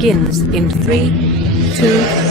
begins in 3, 2, 1.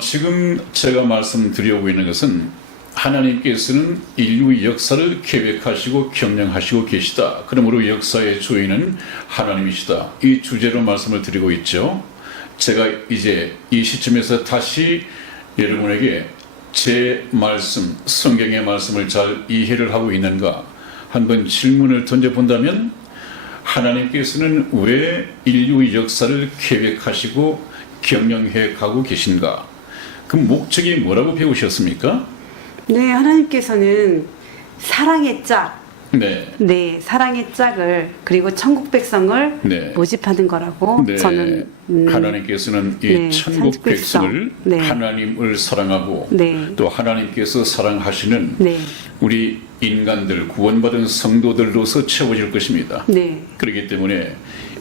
지금 제가 말씀드리고 있는 것은 하나님께서는 인류의 역사를 계획하시고 경영하시고 계시다. 그러므로 역사의 주인은 하나님이시다. 이 주제로 말씀을 드리고 있죠. 제가 이제 이 시점에서 다시 여러분에게 제 말씀, 성경의 말씀을 잘 이해를 하고 있는가 한번 질문을 던져본다면, 하나님께서는 왜 인류의 역사를 계획하시고 경영해 가고 계신가? 그 목적이 뭐라고 배우셨습니까? 네, 하나님께서는 사랑의 짝, 네. 사랑의 짝을, 그리고 천국 백성을 네. 모집하는 거라고 네. 저는 하나님께서는 이 네, 천국 백성을 네. 하나님을 사랑하고 네. 또 하나님께서 사랑하시는 네. 우리 인간들, 구원받은 성도들로서 채워질 것입니다. 네. 그렇기 때문에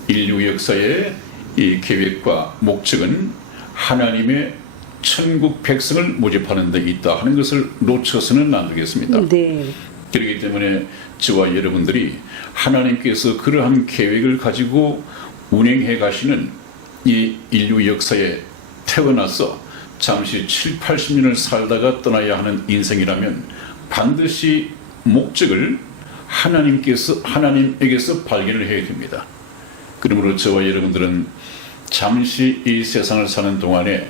인류 역사의 이 계획과 목적은 하나님의 천국 백성을 모집하는 데 있다 하는 것을 놓쳐서는 안 되겠습니다. 네. 그렇기 때문에 저와 여러분들이 하나님께서 그러한 계획을 가지고 운행해 가시는 이 인류 역사에 태어나서 잠시 7, 80년을 살다가 떠나야 하는 인생이라면 반드시 목적을 하나님에게서 발견을 해야 됩니다. 그러므로 저와 여러분들은 잠시 이 세상을 사는 동안에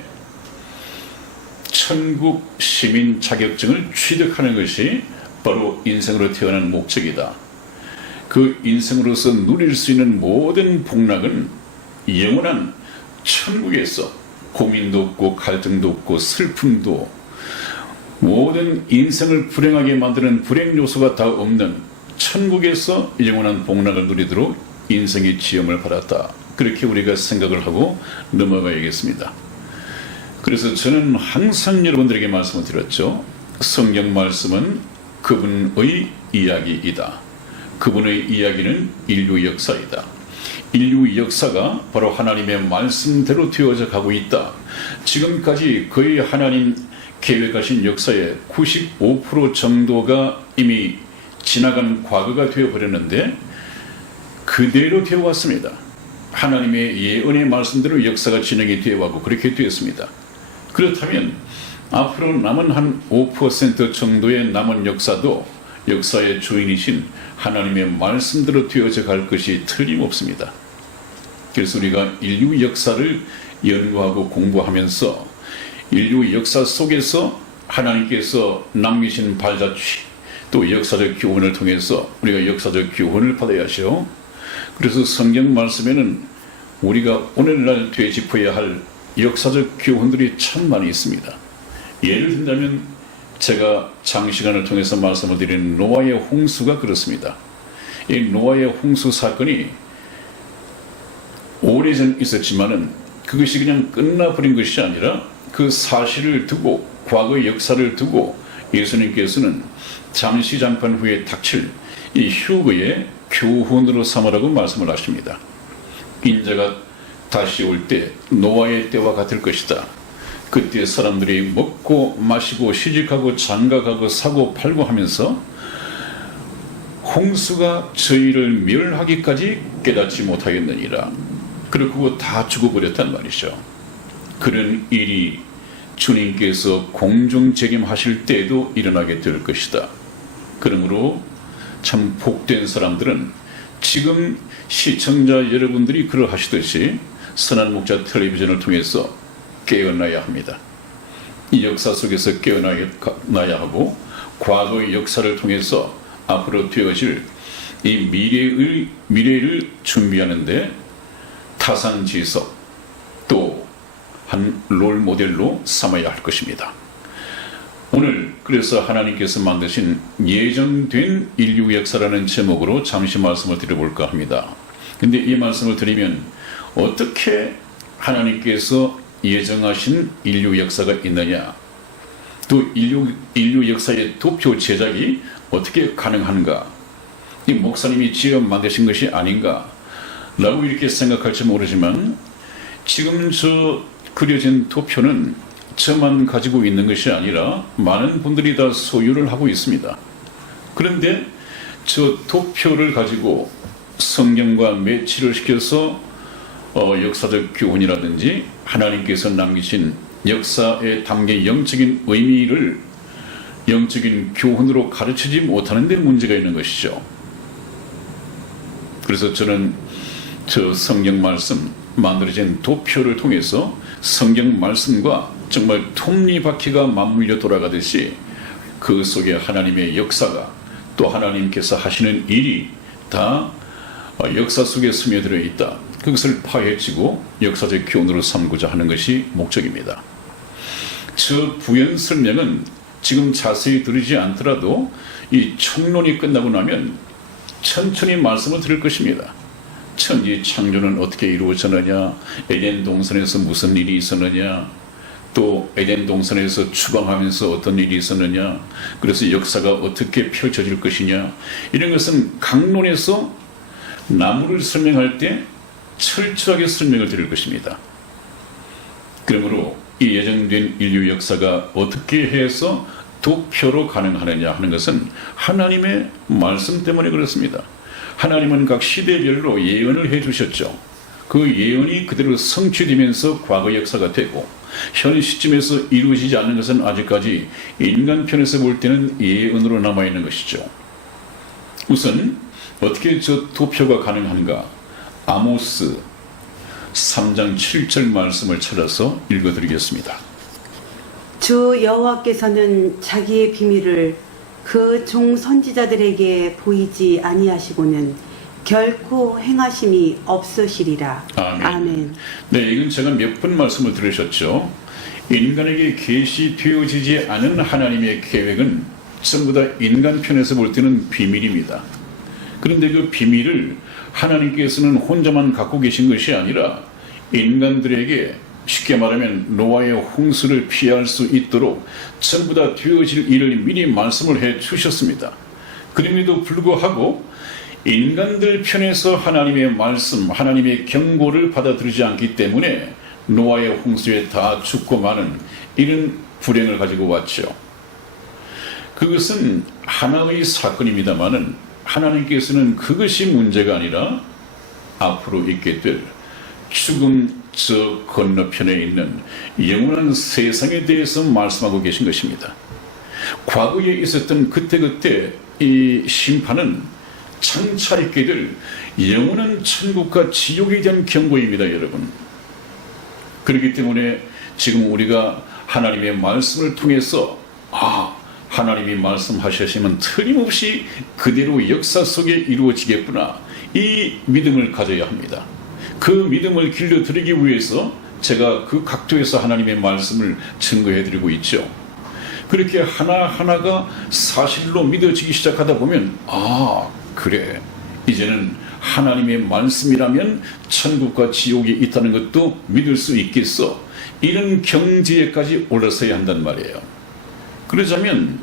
천국 시민 자격증을 취득하는 것이 바로 인생으로 태어난 목적이다. 그 인생으로서 누릴 수 있는 모든 복락은 영원한 천국에서 고민도 없고 갈등도 없고 슬픔도, 모든 인생을 불행하게 만드는 불행 요소가 다 없는 천국에서 영원한 복락을 누리도록 인생의 지음을 받았다. 그렇게 우리가 생각을 하고 넘어가야겠습니다. 그래서 저는 항상 여러분들에게 말씀을 드렸죠. 성경 말씀은 그분의 이야기이다. 그분의 이야기는 인류 역사이다. 인류 역사가 바로 하나님의 말씀대로 되어져 가고 있다. 지금까지 거의 하나님 계획하신 역사의 95% 정도가 이미 지나간 과거가 되어버렸는데 그대로 되어왔습니다. 하나님의 예언의 말씀대로 역사가 진행이 되어가고 그렇게 되었습니다. 그렇다면 앞으로 남은 한 5% 정도의 남은 역사도 역사의 주인이신 하나님의 말씀대로 되어져 갈 것이 틀림없습니다. 그래서 우리가 인류 역사를 연구하고 공부하면서 인류 역사 속에서 하나님께서 남기신 발자취, 또 역사적 교훈을 통해서 우리가 역사적 교훈을 받아야 하죠. 그래서 성경 말씀에는 우리가 오늘날 되짚어야 할 역사적 교훈들이 참 많이 있습니다. 예를 든다면 제가 장시간을 통해서 말씀을 드린 노아의 홍수가 그렇습니다. 이 노아의 홍수 사건이 오래전 있었지만은 그것이 그냥 끝나버린 것이 아니라 그 사실을 두고, 과거의 역사를 두고 예수님께서는 잠시 잠깐 후에 닥칠 이 휴거의 교훈으로 삼으라고 말씀을 하십니다. 인자가 다시 올 때 노아의 때와 같을 것이다. 그때 사람들이 먹고 마시고 시집가고 장가가고 사고 팔고 하면서 홍수가 저희를 멸하기까지 깨닫지 못하겠느니라. 그리고 다 죽어버렸단 말이죠. 그런 일이 주님께서 공중 재림하실 때에도 일어나게 될 것이다. 그러므로 참 복된 사람들은 지금 시청자 여러분들이 그러하시듯이 선한 목자 텔레비전을 통해서 깨어나야 합니다. 이 역사 속에서 깨어나야 하고 과거의 역사를 통해서 앞으로 되어질 이 미래를 준비하는데 타산지석 또 한 롤모델로 삼아야 할 것입니다. 오늘 그래서 하나님께서 만드신 예정된 인류 역사라는 제목으로 잠시 말씀을 드려볼까 합니다. 근데 이 말씀을 드리면 어떻게 하나님께서 예정하신 인류 역사가 있느냐, 또 인류 역사의 도표 제작이 어떻게 가능한가, 이 목사님이 지어 만드신 것이 아닌가 라고 이렇게 생각할지 모르지만, 지금 저 그려진 도표는 저만 가지고 있는 것이 아니라 많은 분들이 다 소유를 하고 있습니다. 그런데 저 도표를 가지고 성경과 매치를 시켜서 역사적 교훈이라든지 하나님께서 남기신 역사에 담긴 영적인 의미를 영적인 교훈으로 가르치지 못하는 데 문제가 있는 것이죠. 그래서 저는 저 성경 말씀 만들어진 도표를 통해서 성경 말씀과 정말 톱니바퀴가 맞물려 돌아가듯이 그 속에 하나님의 역사가 또 하나님께서 하시는 일이 다 역사 속에 스며들어 있다. 그것을 파헤치고 역사적 교훈으로 삼고자 하는 것이 목적입니다. 저 부연 설명은 지금 자세히 들으지 않더라도 이 총론이 끝나고 나면 천천히 말씀을 드릴 것입니다. 천지 창조는 어떻게 이루어졌느냐, 에덴 동산에서 무슨 일이 있었느냐, 또 에덴 동산에서 추방하면서 어떤 일이 있었느냐, 그래서 역사가 어떻게 펼쳐질 것이냐, 이런 것은 강론에서 나무를 설명할 때 철저하게 설명을 드릴 것입니다. 그러므로 이 예정된 인류 역사가 어떻게 해서 도표로 가능하느냐 하는 것은 하나님의 말씀 때문에 그렇습니다. 하나님은 각 시대별로 예언을 해주셨죠. 그 예언이 그대로 성취되면서 과거 역사가 되고, 현 시점에서 이루어지지 않는 것은 아직까지 인간 편에서 볼 때는 예언으로 남아있는 것이죠. 우선 어떻게 저 도표가 가능한가? 아모스 3장 7절 말씀을 찾아서 읽어드리겠습니다. 주 여호와께서는 자기의 비밀을 그 종 선지자들에게 보이지 아니하시고는 결코 행하심이 없으시리라. 아멘. 네, 이건 제가 몇 번 말씀을 들으셨죠. 인간에게 계시되어지지 않은 하나님의 계획은 전부 다 인간 편에서 볼 때는 비밀입니다. 그런데 그 비밀을 하나님께서는 혼자만 갖고 계신 것이 아니라 인간들에게, 쉽게 말하면 노아의 홍수를 피할 수 있도록 전부 다 되어질 일을 미리 말씀을 해 주셨습니다. 그럼에도 불구하고 인간들 편에서 하나님의 말씀, 하나님의 경고를 받아들이지 않기 때문에 노아의 홍수에 다 죽고 마는 이런 불행을 가지고 왔죠. 그것은 하나의 사건입니다마는 하나님께서는 그것이 문제가 아니라 앞으로 있게 될 죽음 저 건너편에 있는 영원한 세상에 대해서 말씀하고 계신 것입니다. 과거에 있었던 그때그때 이 심판은 장차 있게 될 영원한 천국과 지옥에 대한 경고입니다, 여러분. 그렇기 때문에 지금 우리가 하나님의 말씀을 통해서 하나님이 말씀하셨으면 틀림없이 그대로 역사 속에 이루어지겠구나, 이 믿음을 가져야 합니다. 그 믿음을 길러드리기 위해서 제가 그 각도에서 하나님의 말씀을 증거해드리고 있죠. 그렇게 하나하나가 사실로 믿어지기 시작하다 보면 그래, 이제는 하나님의 말씀이라면 천국과 지옥이 있다는 것도 믿을 수 있겠어, 이런 경지에까지 올라서야 한단 말이에요. 그러자면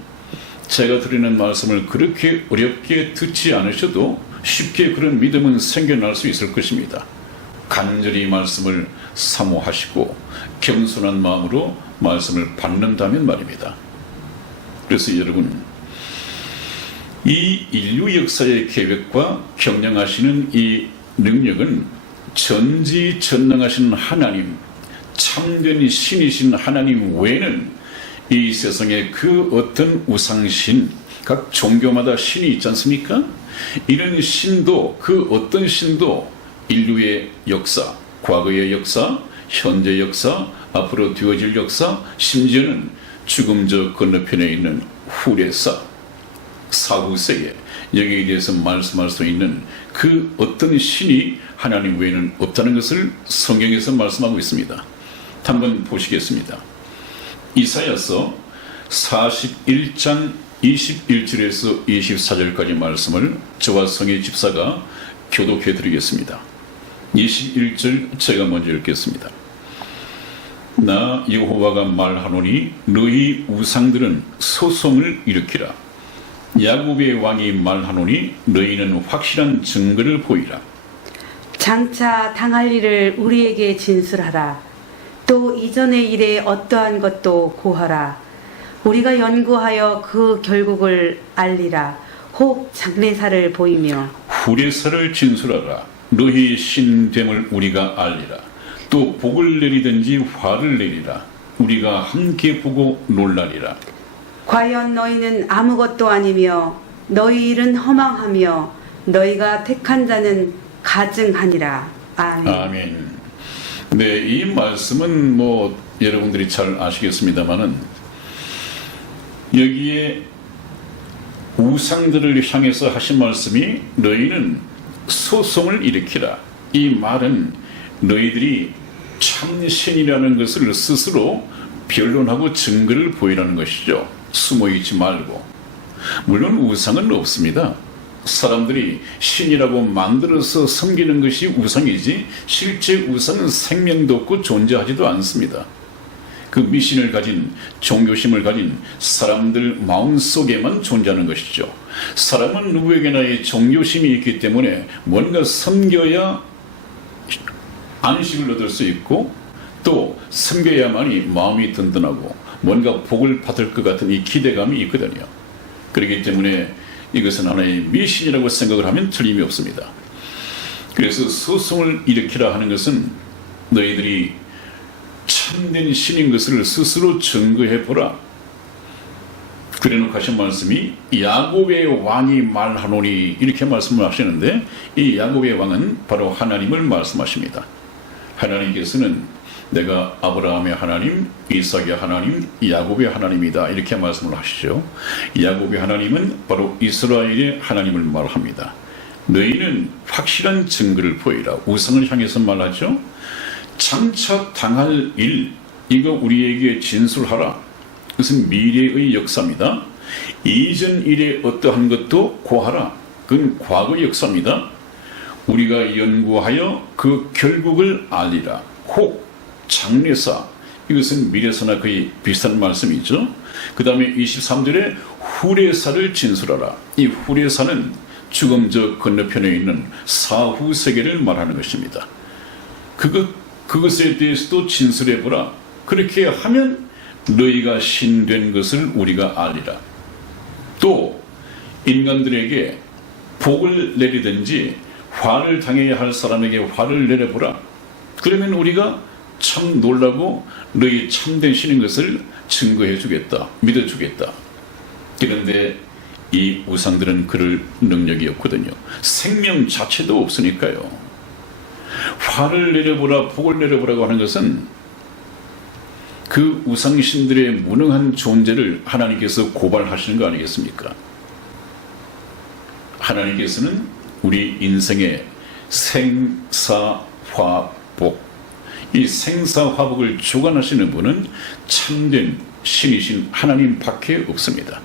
제가 드리는 말씀을 그렇게 어렵게 듣지 않으셔도 쉽게 그런 믿음은 생겨날 수 있을 것입니다. 간절히 말씀을 사모하시고 겸손한 마음으로 말씀을 받는다면 말입니다. 그래서 여러분, 이 인류 역사의 계획과 경영하시는 이 능력은 전지전능하신 하나님, 참된 신이신 하나님 외에는 이 세상에 그 어떤 우상신, 각 종교마다 신이 있지 않습니까? 이런 신도, 그 어떤 신도 인류의 역사, 과거의 역사, 현재 역사, 앞으로 되어질 역사, 심지어는 죽음 저 건너편에 있는 후레사, 사후세계, 여기에 대해서 말씀할 수 있는 그 어떤 신이 하나님 외에는 없다는 것을 성경에서 말씀하고 있습니다. 한번 보시겠습니다. 이사야서 41장 21절에서 24절까지 말씀을 저와 성의 집사가 교독해 드리겠습니다. 21절 제가 먼저 읽겠습니다. 나 여호와가 말하노니 너희 우상들은 소송을 일으키라. 야곱의 왕이 말하노니 너희는 확실한 증거를 보이라. 장차 당할 일을 우리에게 진술하라. 또 이전의 일에 어떠한 것도 고하라. 우리가 연구하여 그 결국을 알리라. 혹 장례사를 보이며 후레사를 진술하라. 너희 신됨을 우리가 알리라. 또 복을 내리든지 화를 내리라. 우리가 함께 보고 놀라리라. 과연 너희는 아무것도 아니며 너희 일은 허망하며 너희가 택한 자는 가증하니라. 아멘. 아멘. 네, 이 말씀은 뭐 여러분들이 잘 아시겠습니다만은 여기에 우상들을 향해서 하신 말씀이 너희는 소송을 일으키라. 이 말은 너희들이 참신이라는 것을 스스로 변론하고 증거를 보이라는 것이죠. 숨어있지 말고. 물론 우상은 없습니다. 사람들이 신이라고 만들어서 섬기는 것이 우상이지 실제 우상은 생명도 없고 존재하지도 않습니다. 그 미신을 가진 종교심을 가진 사람들 마음속에만 존재하는 것이죠. 사람은 누구에게나 이 종교심이 있기 때문에 뭔가 섬겨야 안식을 얻을 수 있고 또 섬겨야만이 마음이 든든하고 뭔가 복을 받을 것 같은 이 기대감이 있거든요. 그렇기 때문에 이것은 하나의 미신이라고 생각을 하면 틀림이 없습니다. 그래서 소송을 일으키라 하는 것은 너희들이 참된 신인 것을 스스로 증거해 보라. 그래놓고 하신 말씀이 야곱의 왕이 말하노니 이렇게 말씀을 하시는데 이 야곱의 왕은 바로 하나님을 말씀하십니다. 하나님께서는 내가 아브라함의 하나님, 이삭의 하나님, 야곱의 하나님이다 이렇게 말씀을 하시죠. 야곱의 하나님은 바로 이스라엘의 하나님을 말합니다. 너희는 확실한 증거를 보이라. 우상을 향해서 말하죠. 장차 당할 일, 이거 우리에게 진술하라. 그것은 미래의 역사입니다. 이전 일에 어떠한 것도 고하라. 그건 과거의 역사입니다. 우리가 연구하여 그 결국을 알리라. 혹 장례사, 이것은 미래사나 거의 비슷한 말씀이죠. 그 다음에 23절에 후레사를 진술하라. 이 후레사는 죽음 저 건너편에 있는 사후 세계를 말하는 것입니다. 그것에 대해서도 진술해보라. 그렇게 하면 너희가 신된 것을 우리가 알리라. 또 인간들에게 복을 내리든지 화를 당해야 할 사람에게 화를 내려보라. 그러면 우리가 참 놀라고 너희 참된 신인 것을 증거해 주겠다. 믿어 주겠다. 그런데 이 우상들은 그럴 능력이 없거든요. 생명 자체도 없으니까요. 화를 내려보라, 복을 내려보라고 하는 것은 그 우상신들의 무능한 존재를 하나님께서 고발하시는 거 아니겠습니까? 하나님께서는 우리 인생의 생사화복, 이 생사화복을 주관하시는 분은 참된 신이신 하나님밖에 없습니다.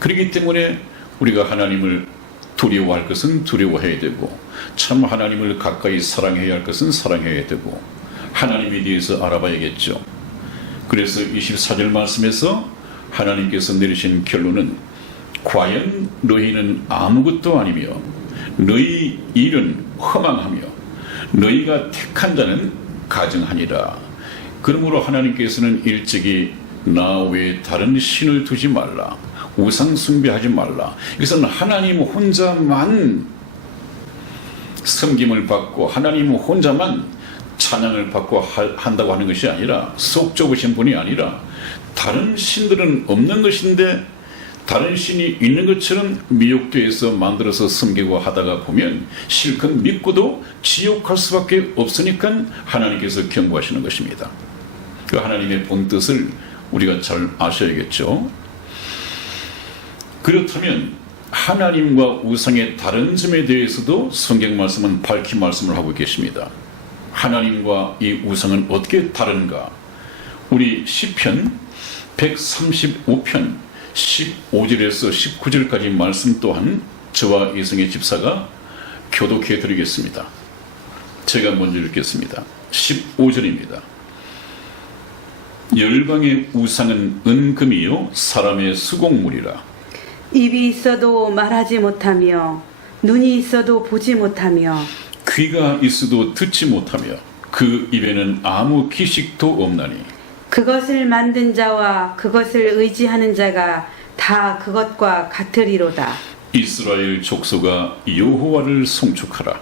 그렇기 때문에 우리가 하나님을 두려워할 것은 두려워해야 되고 참 하나님을 가까이 사랑해야 할 것은 사랑해야 되고 하나님에 대해서 알아봐야겠죠. 그래서 24절 말씀에서 하나님께서 내리신 결론은 과연 너희는 아무것도 아니며 너희 일은 허망하며 너희가 택한 자는 가증하니라. 그러므로 하나님께서는 일찍이 나 외에 다른 신을 두지 말라. 우상 숭배하지 말라. 이것은 하나님 혼자만 섬김을 받고 하나님 혼자만 찬양을 받고 한다고 하는 것이 아니라, 속 좁으신 분이 아니라 다른 신들은 없는 것인데 다른 신이 있는 것처럼 미혹되어서 만들어서 섬기고 하다가 보면 실컷 믿고도 지옥 갈 수밖에 없으니까 하나님께서 경고하시는 것입니다. 그 하나님의 본뜻을 우리가 잘 아셔야겠죠. 그렇다면 하나님과 우상의 다른 점에 대해서도 성경 말씀은 밝히 말씀을 하고 계십니다. 하나님과 이 우상은 어떻게 다른가? 우리 시편 135편 15절에서 19절까지 말씀 또한 저와 이성의 집사가 교독해 드리겠습니다. 제가 먼저 읽겠습니다. 15절입니다. 열방의 우상은 은금이요 사람의 수공물이라. 입이 있어도 말하지 못하며 눈이 있어도 보지 못하며 귀가 있어도 듣지 못하며 그 입에는 아무 기식도 없나니 그것을 만든 자와 그것을 의지하는 자가 다 그것과 같으리로다. 이스라엘 족속아 여호와를 송축하라.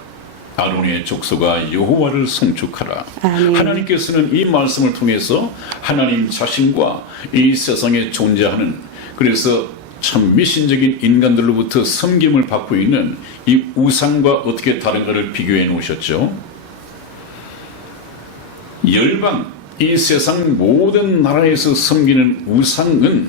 아론의 족속아 여호와를 송축하라. 아멘. 하나님께서는 이 말씀을 통해서 하나님 자신과 이 세상에 존재하는, 그래서 참 미신적인 인간들로부터 섬김을 받고 있는 이 우상과 어떻게 다른가를 비교해 놓으셨죠. 열방, 이 세상 모든 나라에서 섬기는 우상은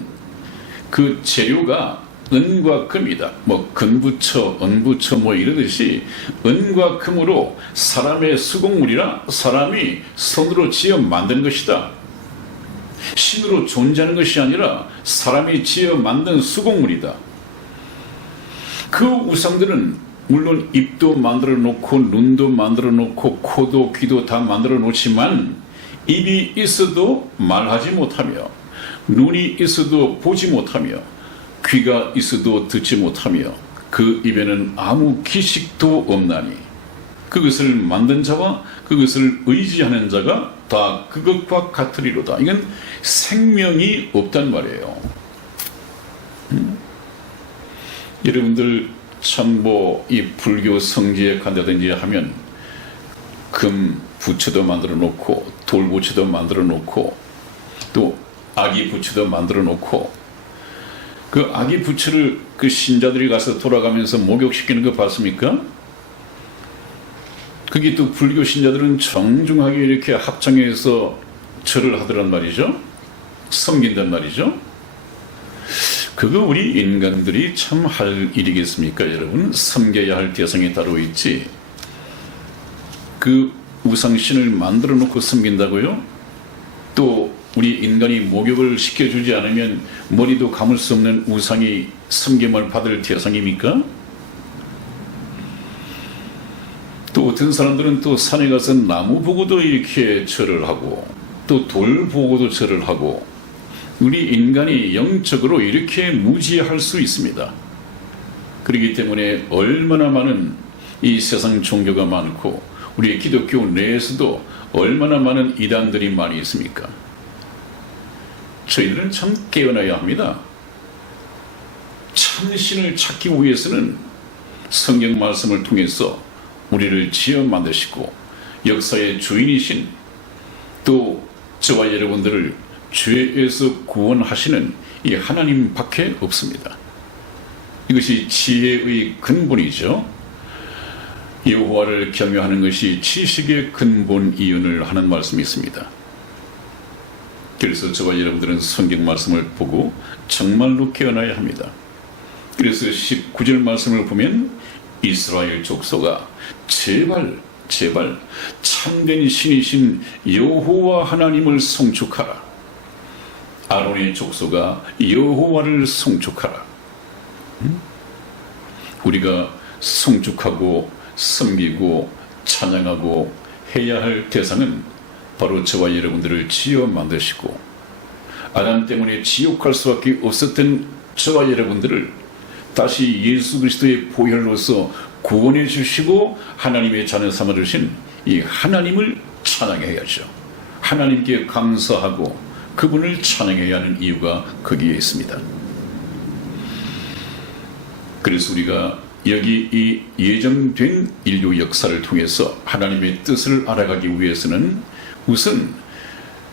그 재료가 은과 금이다. 금부처, 은부처 이러듯이 은과 금으로 사람의 수공물이라 사람이 손으로 지어 만든 것이다. 신으로 존재하는 것이 아니라 사람이 지어 만든 수공물이다. 그 우상들은 물론 입도 만들어 놓고 눈도 만들어 놓고 코도 귀도 다 만들어 놓지만 입이 있어도 말하지 못하며 눈이 있어도 보지 못하며 귀가 있어도 듣지 못하며 그 입에는 아무 기식도 없나니 그것을 만든 자와 그것을 의지하는 자가 다 그것과 같으리로다. 이건 생명이 없단 말이에요. 여러분들 참 이 불교 성지에 간다든지 하면 금 부처도 만들어 놓고 돌 부처도 만들어 놓고 또 아기 부처도 만들어 놓고 그 아기 부처를 그 신자들이 가서 돌아가면서 목욕시키는 거 봤습니까? 그게 또 불교 신자들은 정중하게 이렇게 합창해서 절을 하더란 말이죠. 섬긴단 말이죠. 그거 우리 인간들이 참 할 일이겠습니까, 여러분? 섬겨야 할 대상에 따로 있지. 그 우상신을 만들어 놓고 섬긴다고요? 또 우리 인간이 목욕을 시켜주지 않으면 머리도 감을 수 없는 우상이 섬김을 받을 대상입니까? 또 어떤 사람들은 또 산에 가서 나무 보고도 이렇게 절을 하고 또 돌 보고도 절을 하고, 우리 인간이 영적으로 이렇게 무지할 수 있습니다. 그렇기 때문에 얼마나 많은 이 세상 종교가 많고 우리 기독교 내에서도 얼마나 많은 이단들이 많이 있습니까? 저희들은 참 깨어나야 합니다. 참신을 찾기 위해서는 성경 말씀을 통해서 우리를 지어 만드시고 역사의 주인이신, 또 저와 여러분들을 죄에서 구원하시는 이 하나님밖에 없습니다. 이것이 지혜의 근본이죠. 여호와를 경외하는 것이 지식의 근본 이윤을 하는 말씀이 있습니다. 그래서 저와 여러분들은 성경 말씀을 보고 정말로 깨어나야 합니다. 그래서 19절 말씀을 보면 이스라엘 족속아 제발 참된 신이신 여호와 하나님을 송축하라. 아론의 족속아 여호와를 송축하라. 우리가 송축하고 섬기고 찬양하고 해야 할 대상은 바로 저와 여러분들을 지어 만드시고 아담 때문에 지옥 갈 수밖에 없었던 저와 여러분들을 다시 예수 그리스도의 보혈로서 구원해 주시고 하나님의 자녀 삼아 주신 이 하나님을 찬양해야죠. 하나님께 감사하고 그분을 찬양해야 하는 이유가 거기에 있습니다. 그래서 우리가 여기 이 예정된 인류 역사를 통해서 하나님의 뜻을 알아가기 위해서는 우선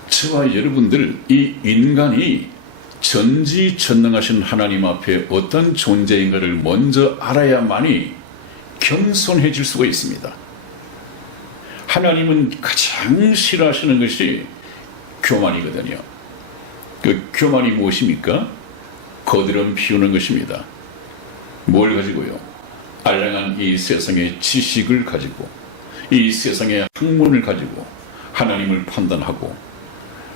저와 여러분들 이 인간이 전지전능하신 하나님 앞에 어떤 존재인가를 먼저 알아야만이 겸손해질 수가 있습니다. 하나님은 가장 싫어하시는 것이 교만이거든요. 그 교만이 무엇입니까? 거드름 피우는 것입니다. 뭘 가지고요? 알량한 이 세상의 지식을 가지고, 이 세상의 학문을 가지고 하나님을 판단하고,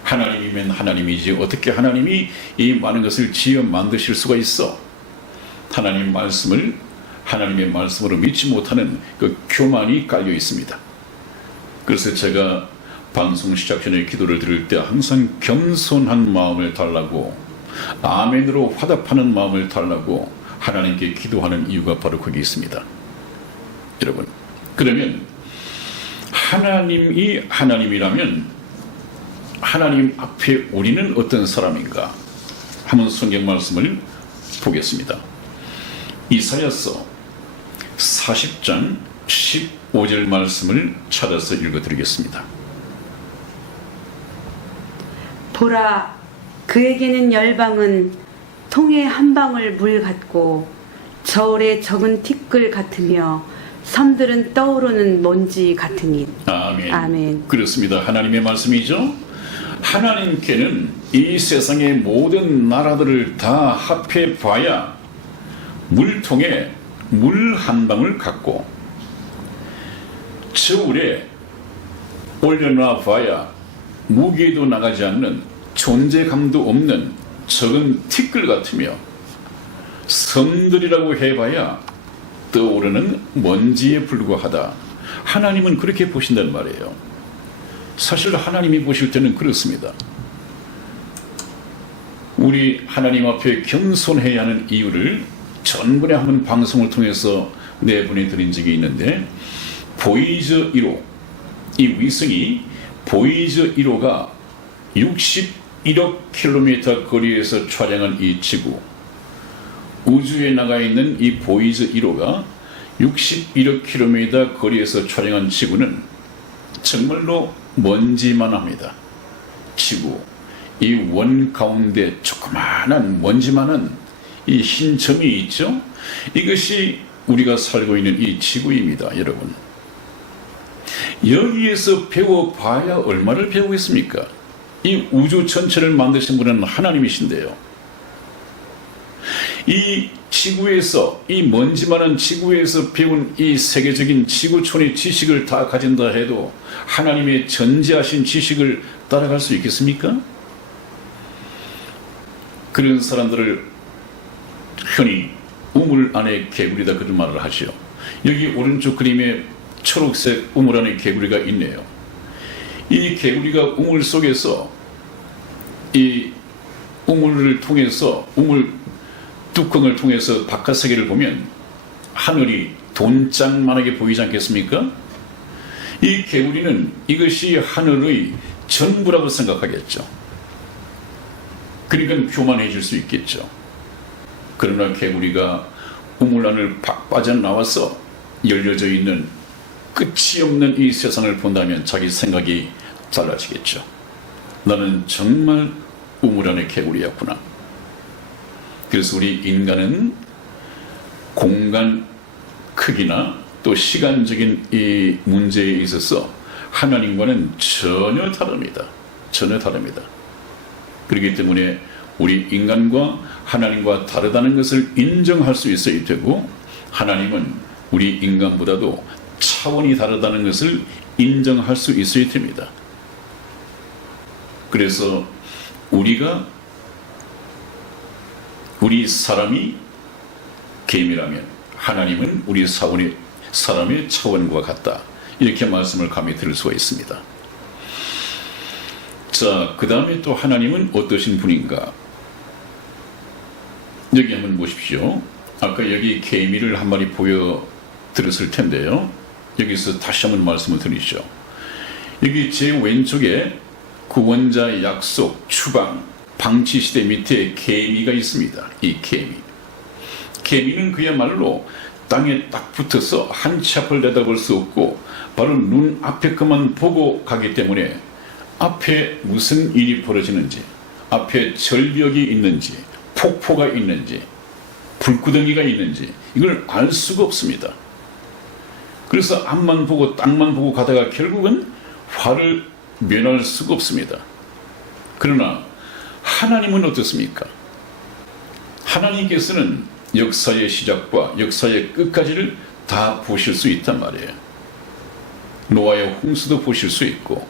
하나님이면 하나님이지 어떻게 하나님이 이 많은 것을 지어 만드실 수가 있어? 하나님의 말씀으로 믿지 못하는 그 교만이 깔려 있습니다. 그래서 제가 방송 시작 전에 기도를 드릴 때 항상 겸손한 마음을 달라고, 아멘으로 화답하는 마음을 달라고 하나님께 기도하는 이유가 바로 거기 있습니다. 여러분, 그러면 하나님이 하나님이라면 하나님 앞에 우리는 어떤 사람인가? 한번 성경 말씀을 보겠습니다. 이사야서 40장 15절 말씀을 찾아서 읽어드리겠습니다. 보라, 그에게는 열방은 통에 한 방울 물 같고 저울에 적은 티끌 같으며 섬들은 떠오르는 먼지 같으니. 아멘. 아멘. 그렇습니다. 하나님의 말씀이죠. 하나님께는 이 세상의 모든 나라들을 다 합해 봐야 물통에 물 한 방울 같고 저울에 올려놔 봐야 무게도 나가지 않는 존재감도 없는 적은 티끌 같으며 섬들이라고 해봐야 떠오르는 먼지에 불과하다. 하나님은 그렇게 보신단 말이에요. 사실 하나님이 보실 때는 그렇습니다. 우리 하나님 앞에 겸손해야 하는 이유를 전번에 한번 방송을 통해서 내보내드린 적이 있는데, 보이저 1호, 이 위성이 보이저 1호가 61억 킬로미터 거리에서 촬영한 이 지구, 우주에 나가 있는 이 보이저 1호가 61억 킬로미터 거리에서 촬영한 지구는 정말로 먼지만 합니다. 지구, 이 원 가운데 조그마한 먼지만한 이 흰 점이 있죠? 이것이 우리가 살고 있는 이 지구입니다, 여러분. 여기에서 배워봐야 얼마를 배우겠습니까? 이 우주 전체를 만드신 분은 하나님이신데요. 이 지구에서, 이 먼지 많은 지구에서 배운 이 세계적인 지구촌의 지식을 다 가진다 해도 하나님의 전지하신 지식을 따라갈 수 있겠습니까? 그런 사람들을 흔히 우물 안에 개구리다 그런 말을 하죠. 여기 오른쪽 그림에 초록색 우물 안에 개구리가 있네요. 이 개구리가 우물 속에서 이 우물을 통해서, 우물 뚜껑을 통해서 바깥 세계를 보면 하늘이 돈장만하게 보이지 않겠습니까? 이 개구리는 이것이 하늘의 전부라고 생각하겠죠. 그러니까 교만해질 수 있겠죠. 그러나 개구리가 우물 안을 빠져나와서 열려져 있는 끝이 없는 이 세상을 본다면 자기 생각이 달라지겠죠. 나는 정말 우물 안의 개구리였구나. 그래서 우리 인간은 공간 크기나 또 시간적인 이 문제에 있어서 하나님과는 전혀 다릅니다. 전혀 다릅니다. 그렇기 때문에 우리 인간과 하나님과 다르다는 것을 인정할 수 있어야 되고, 하나님은 우리 인간보다도 차원이 다르다는 것을 인정할 수 있어야 됩니다. 그래서 우리 사람이 개미라면 하나님은 우리 사람의 차원과 같다. 이렇게 말씀을 감히 들을 수가 있습니다. 자, 그 다음에 또 하나님은 어떠신 분인가? 여기 한번 보십시오. 아까 여기 개미를 한 마리 보여드렸을 텐데요. 여기서 다시 한번 말씀을 드리죠. 여기 제 왼쪽에 구원자 약속, 추방, 방치시대 밑에 개미가 있습니다. 이 개미. 개미는 그야말로 땅에 딱 붙어서 한 치 앞을 내다볼 수 없고 바로 눈 앞에 것만 보고 가기 때문에 앞에 무슨 일이 벌어지는지, 앞에 절벽이 있는지, 폭포가 있는지, 불구덩이가 있는지 이걸 알 수가 없습니다. 그래서 앞만 보고 땅만 보고 가다가 결국은 화를 면할 수가 없습니다. 그러나 하나님은 어떻습니까? 하나님께서는 역사의 시작과 역사의 끝까지를 다 보실 수 있단 말이에요. 노아의 홍수도 보실 수 있고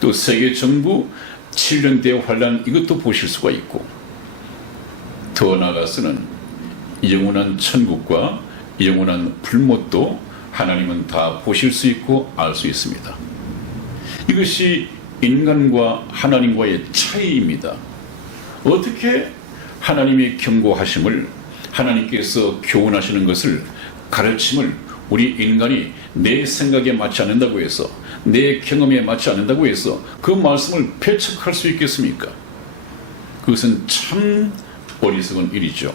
또 세계 정부 7년 대환란 이것도 보실 수가 있고 더 나아가서는 영원한 천국과 영원한 불못도 하나님은 다 보실 수 있고 알 수 있습니다. 이것이 인간과 하나님과의 차이입니다. 어떻게 하나님의 경고하심을 하나님께서 교훈하시는 것을 가르침을 우리 인간이 내 생각에 맞지 않는다고 해서 내 경험에 맞지 않는다고 해서 그 말씀을 배척할 수 있겠습니까? 그것은 참 어리석은 일이죠.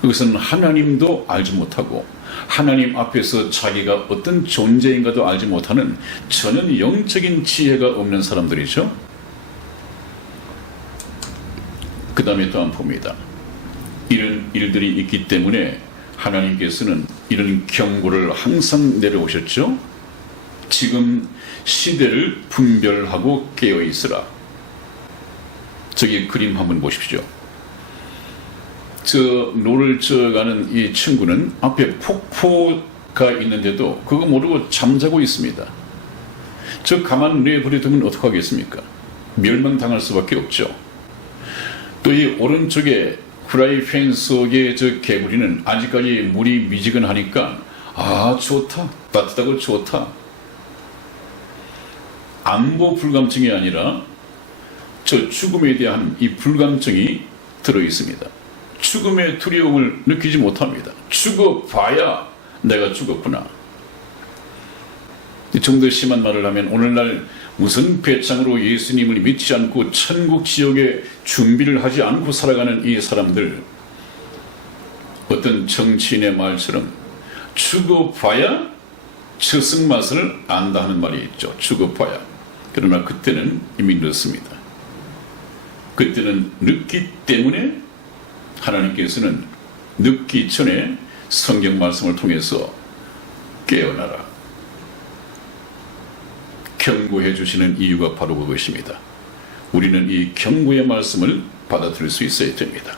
그것은 하나님도 알지 못하고 하나님 앞에서 자기가 어떤 존재인가도 알지 못하는 전혀 영적인 지혜가 없는 사람들이죠. 그 다음에 또 한 봅니다. 이런 일들이 있기 때문에 하나님께서는 이런 경고를 항상 내려오셨죠. 지금 시대를 분별하고 깨어있으라. 저기 그림 한번 보십시오. 저 노를 져가는 이 친구는 앞에 폭포가 있는데도 그거 모르고 잠자고 있습니다. 저 가만 내버려두면 어떡하겠습니까? 멸망당할 수밖에 없죠. 또 이 오른쪽에 프라이팬 속에 저 개구리는 아직까지 물이 미지근하니까 아 좋다, 따뜻하고 좋다. 안보 불감증이 아니라 저 죽음에 대한 이 불감증이 들어있습니다. 죽음의 두려움을 느끼지 못합니다. 죽어봐야 내가 죽었구나. 좀 더 심한 말을 하면 오늘날 무슨 배짱으로 예수님을 믿지 않고 천국 지옥에 준비를 하지 않고 살아가는 이 사람들, 어떤 정치인의 말처럼 죽어봐야 저승맛을 안다 하는 말이 있죠. 죽어봐야. 그러나 그때는 이미 늦습니다. 그때는 늦기 때문에 하나님께서는 늦기 전에 성경 말씀을 통해서 깨어나라, 경고해 주시는 이유가 바로 그것입니다. 우리는 이 경고의 말씀을 받아들일 수 있어야 됩니다.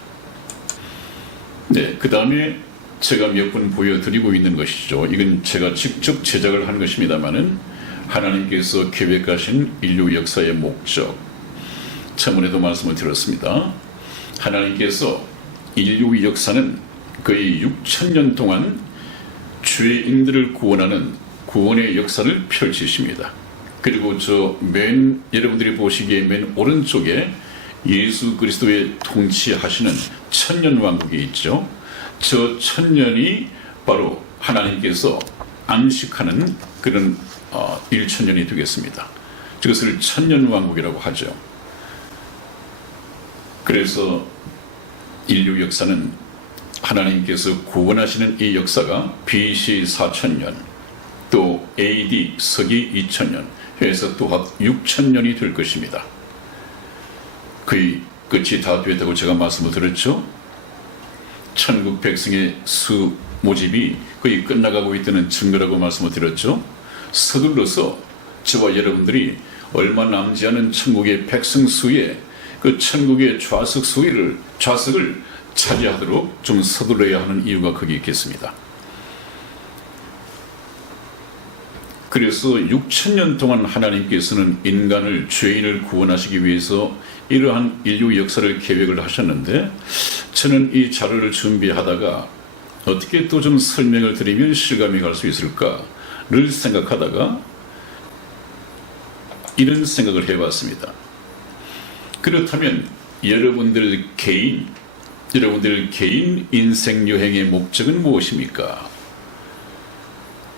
네, 그 다음에 제가 몇 분 보여드리고 있는 것이죠. 이건 제가 직접 제작을 한 것입니다만은 하나님께서 계획하신 인류 역사의 목적, 저번에도 말씀을 드렸습니다. 하나님께서 인류 역사는 거의 6,000년 동안 죄인들을 구원하는 구원의 역사를 펼치십니다. 그리고 저 여러분들이 보시기에 맨 오른쪽에 예수 그리스도의 통치하시는 천년왕국이 있죠. 저 천년이 바로 하나님께서 안식하는 그런 1천년이 되겠습니다. 그것을 천년왕국이라고 하죠. 그래서 인류 역사는 하나님께서 구원하시는 이 역사가 BC 4,000년 또 AD 서기 2,000년 해서 또 합 6,000년이 될 것입니다. 거의 끝이 다 됐다고 제가 말씀을 드렸죠. 천국 백성의 수 모집이 거의 끝나가고 있다는 증거라고 말씀을 드렸죠. 서둘러서 저와 여러분들이 얼마 남지 않은 천국의 백성 수에 그 천국의 좌석을 차지하도록 좀 서둘러야 하는 이유가 거기 있겠습니다. 그래서 6,000년 동안 하나님께서는 인간을, 죄인을 구원하시기 위해서 이러한 인류 역사를 계획을 하셨는데, 저는 이 자료를 준비하다가 어떻게 또 좀 설명을 드리면 실감이 갈 수 있을까를 생각하다가 이런 생각을 해봤습니다. 그렇다면 여러분들 개인 인생 여행의 목적은 무엇입니까?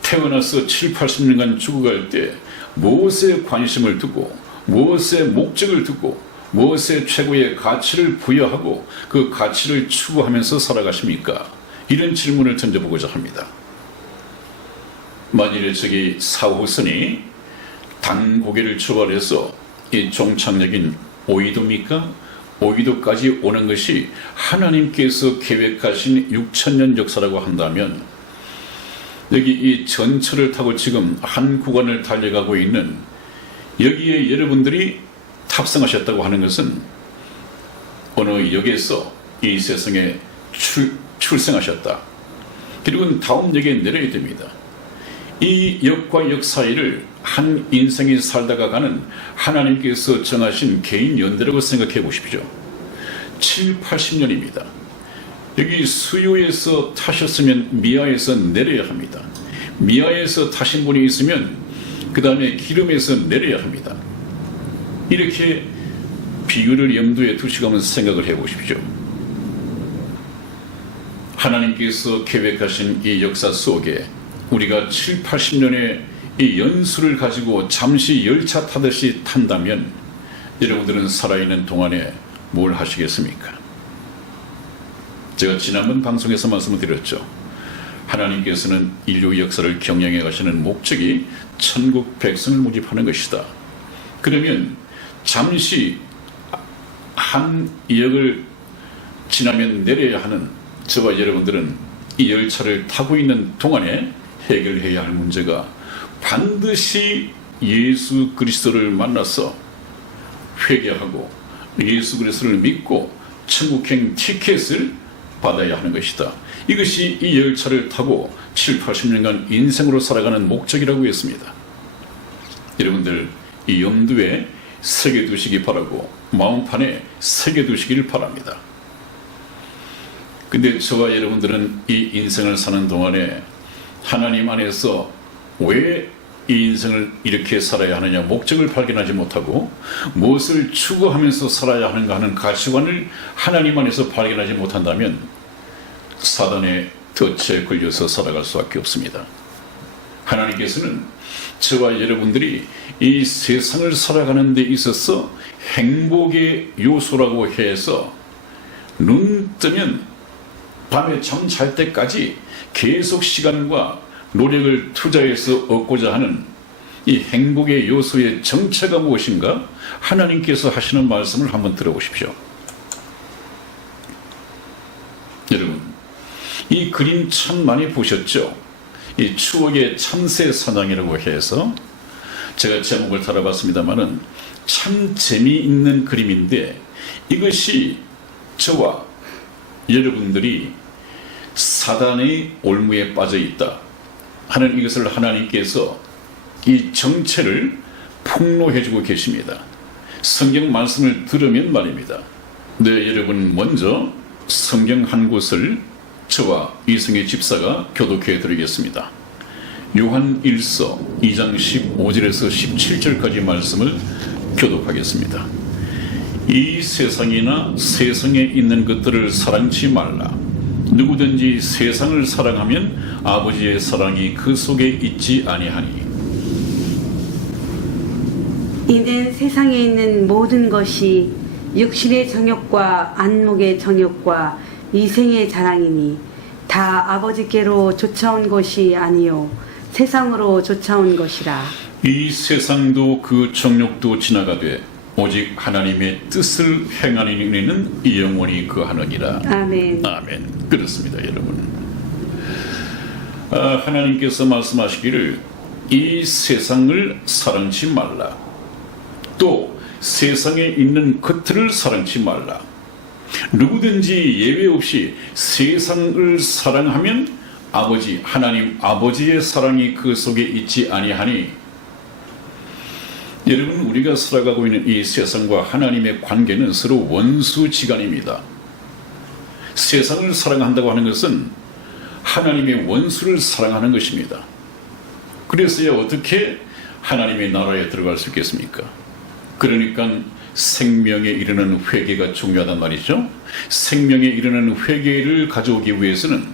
태어나서 7, 80년간 죽어갈 때 무엇에 관심을 두고 무엇에 목적을 두고 무엇에 최고의 가치를 부여하고 그 가치를 추구하면서 살아가십니까? 이런 질문을 던져보고자 합니다. 만일에 저기 사호선이 단고개를 출발해서 이 종착역인 오이도입니까? 오이도까지 오는 것이 하나님께서 계획하신 6,000년 역사라고 한다면, 여기 이 전철을 타고 지금 한 구간을 달려가고 있는 여기에 여러분들이 탑승하셨다고 하는 것은 어느 역에서 이 세상에 출생하셨다. 그리고 다음 역에 내려야 됩니다. 이 역과 역 사이를 한 인생이 살다가 가는 하나님께서 정하신 개인 연대라고 생각해 보십시오. 7, 80년입니다. 여기 수요에서 타셨으면 미아에서 내려야 합니다. 미아에서 타신 분이 있으면 그 다음에 기름에서 내려야 합니다. 이렇게 비율을 염두에 두시고 한번 생각을 해 보십시오. 하나님께서 계획하신 이 역사 속에 우리가 7, 80년의 이 연수를 가지고 잠시 열차 타듯이 탄다면 여러분들은 살아있는 동안에 뭘 하시겠습니까? 제가 지난번 방송에서 말씀을 드렸죠. 하나님께서는 인류 역사를 경영해 가시는 목적이 천국 백성을 모집하는 것이다. 그러면 잠시 한 역을 지나면 내려야 하는 저와 여러분들은 이 열차를 타고 있는 동안에 해결해야 할 문제가 반드시 예수 그리스도를 만나서 회개하고 예수 그리스도를 믿고 천국행 티켓을 받아야 하는 것이다. 이것이 이 열차를 타고 7, 80년간 인생으로 살아가는 목적이라고 했습니다. 여러분들 이 염두에 새겨두시기 바라고 마음판에 새겨두시기를 바랍니다. 근데 저와 여러분들은 이 인생을 사는 동안에 하나님 안에서 왜 이 인생을 이렇게 살아야 하느냐 목적을 발견하지 못하고 무엇을 추구하면서 살아야 하는가 하는 가치관을 하나님 안에서 발견하지 못한다면 사단의 덫에 걸려서 살아갈 수밖에 없습니다. 하나님께서는 저와 여러분들이 이 세상을 살아가는 데 있어서 행복의 요소라고 해서 눈 뜨면 밤에 잠 잘 때까지 계속 시간과 노력을 투자해서 얻고자 하는 이 행복의 요소의 정체가 무엇인가? 하나님께서 하시는 말씀을 한번 들어보십시오. 여러분, 이 그림 참 많이 보셨죠? 이 추억의 참새 사냥이라고 해서 제가 제목을 달아봤습니다만은 참 재미있는 그림인데, 이것이 저와 여러분들이 사단의 올무에 빠져 있다 하는 이것을 하나님께서 이 정체를 폭로해주고 계십니다. 성경 말씀을 들으면 말입니다. 네, 여러분 먼저 성경 한 곳을 저와 이승희 집사가 교독해 드리겠습니다. 요한 1서 2장 15절에서 17절까지 말씀을 교독하겠습니다. 이 세상이나 세상에 있는 것들을 사랑치 말라. 누구든지 세상을 사랑하면 아버지의 사랑이 그 속에 있지 아니하니. 이는 세상에 있는 모든 것이 육신의 정욕과 안목의 정욕과 이생의 자랑이니 다 아버지께로 쫓아온 것이 아니요 세상으로 쫓아온 것이라. 이 세상도 그 정욕도 지나가되 오직 하나님의 뜻을 행하는 이는 영원히 거하느니라. 아멘. 아멘. 그렇습니다, 여러분. 하나님께서 말씀하시기를 이 세상을 사랑치 말라. 또 세상에 있는 것들을 사랑치 말라. 누구든지 예외 없이 세상을 사랑하면 아버지, 하나님 아버지의 사랑이 그 속에 있지 아니하니. 여러분, 우리가 살아가고 있는 이 세상과 하나님의 관계는 서로 원수지간입니다. 세상을 사랑한다고 하는 것은 하나님의 원수를 사랑하는 것입니다. 그래서야 어떻게 하나님의 나라에 들어갈 수 있겠습니까? 그러니까 생명에 이르는 회개가 중요하단 말이죠. 생명에 이르는 회개를 가져오기 위해서는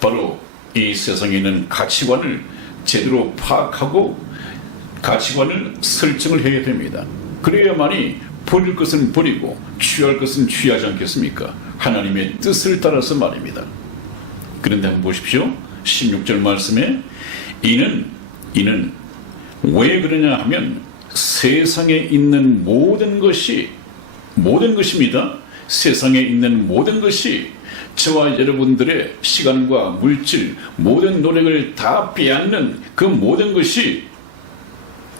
바로 이 세상에 있는 가치관을 제대로 파악하고 가치관을 설정을 해야 됩니다. 그래야만이 버릴 것은 버리고 취할 것은 취하지 않겠습니까? 하나님의 뜻을 따라서 말입니다. 그런데 한번 보십시오. 16절 말씀에 이는 왜 그러냐 하면 세상에 있는 모든 것입니다. 세상에 있는 모든 것이 저와 여러분들의 시간과 물질, 모든 노력을 다 빼앗는 그 모든 것이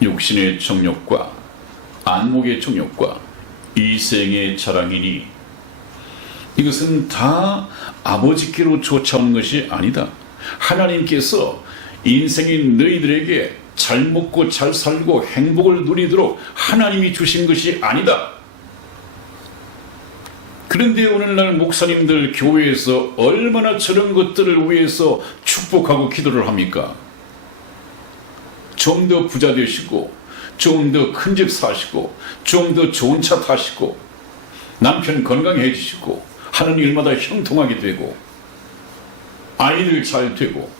육신의 정욕과 안목의 정욕과 이생의 자랑이니 이것은 다 아버지께로 쫓아온 것이 아니다. 하나님께서 인생인 너희들에게 잘 먹고 잘 살고 행복을 누리도록 하나님이 주신 것이 아니다. 그런데 오늘날 목사님들 교회에서 얼마나 저런 것들을 위해서 축복하고 기도를 합니까? 좀 더 부자 되시고 좀 더 큰 집 사시고 좀 더 좋은 차 타시고 남편 건강해지시고 하는 일마다 형통하게 되고 아이들 잘 되고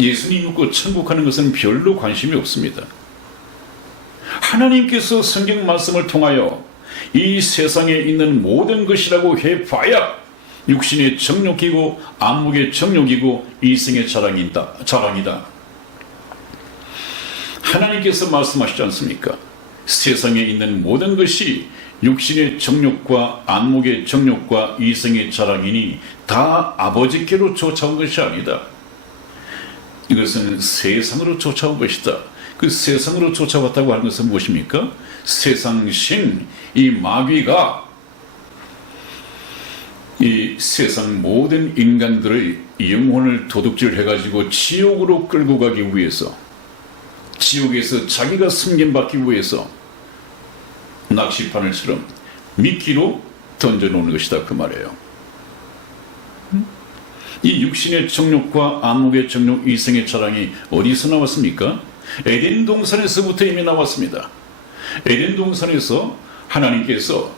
예수님 믿고 천국 가는 것은 별로 관심이 없습니다. 하나님께서 성경 말씀을 통하여 이 세상에 있는 모든 것이라고 해봐야 육신의 정욕이고 안목의 정욕이고 이생의 자랑이다. 하나님께서 말씀하시지 않습니까? 세상에 있는 모든 것이 육신의 정욕과 안목의 정욕과 이생의 자랑이니 다 아버지께로 쫓아온 것이 아니다. 이것은 세상으로 쫓아온 것이다. 그 세상으로 쫓아왔다고 하는 것은 무엇입니까? 세상신, 이 마귀가 이 세상 모든 인간들의 영혼을 도둑질해가지고 지옥으로 끌고 가기 위해서, 지옥에서 자기가 승진받기 위해서 낚시바늘처럼 미끼로 던져놓는 것이다 그 말이에요. 이 육신의 정욕과 안목의 정욕, 이생의 자랑이 어디서 나왔습니까? 에덴 동산에서부터 이미 나왔습니다. 에덴 동산에서 하나님께서